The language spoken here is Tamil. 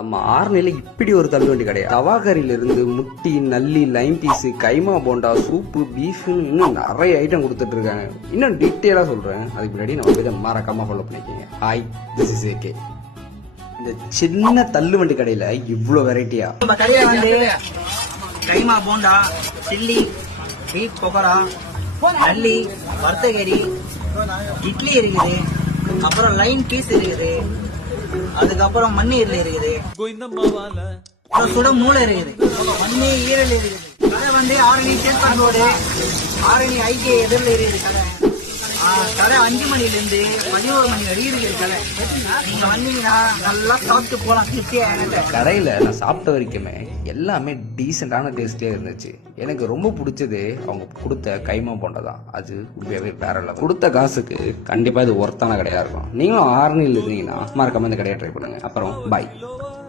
நம்ம ஆர்னில இப்படி ஒரு தள்ளுவண்டி கிடையாது. தவாகரியில இருந்து முட்டி, நல்லி, லைம் பீஸ், கைமா போண்டா, சூப்பு, பீஃப்னு இன்னும் நிறைய ஐட்டம் கொடுத்துட்டு இருக்காங்க. இன்னும் டீட்டெயிலா சொல்றேன். அதுக்கு முன்னாடி நம்ம இதை மறக்காம ஃபாலோ பண்ணிக்கோங்க. Hi, this is AK. இந்த சின்ன தள்ளுவண்டி கடையில இவ்வளவு வெரைட்டியா? நம்ம கடையில வந்து கைமா போண்டா, சில்லி, பீஃப் பக்கோடா, நல்லி, வர்த்தகரி, இட்லி இருக்குது, அப்புறம் லைன் பீஸ் இருக்குது, அதுக்கப்புறம் மண்ணீரல் இருக்குது, அப்புறம் சுட மூளை இருக்குது, மண்ணி ஈரல் இருக்குது. கடை வந்து ஆரணி சேத்பாட் ரோடு, ஆரணி ஐகே எதிரில் இருக்குது கடை. கடை 5 மணிலேருந்து 11 மணி வரைக்கும் இருக்குது கடை. நீங்க வந்தீங்கன்னா நல்லா சாப்பிட்டு போலாம் திருப்தியா. கடையில நான் சாப்பிட்ட வரைக்குமே எல்லாமே டீசெண்டான டேஸ்ட்லேயே இருந்துச்சு. எனக்கு ரொம்ப பிடிச்சது அவங்க கொடுத்த கைமா போண்டா தான். அது உண்மையாகவே வேற லெவல். கொடுத்த காசுக்கு கண்டிப்பாக இது ஒர்த்தான கடையாக இருக்கும். நீங்களும் ஆரணியில் இருந்தீங்கன்னா மறக்காம இந்த கடையை ட்ரை பண்ணுங்க. அப்புறம் பாய்.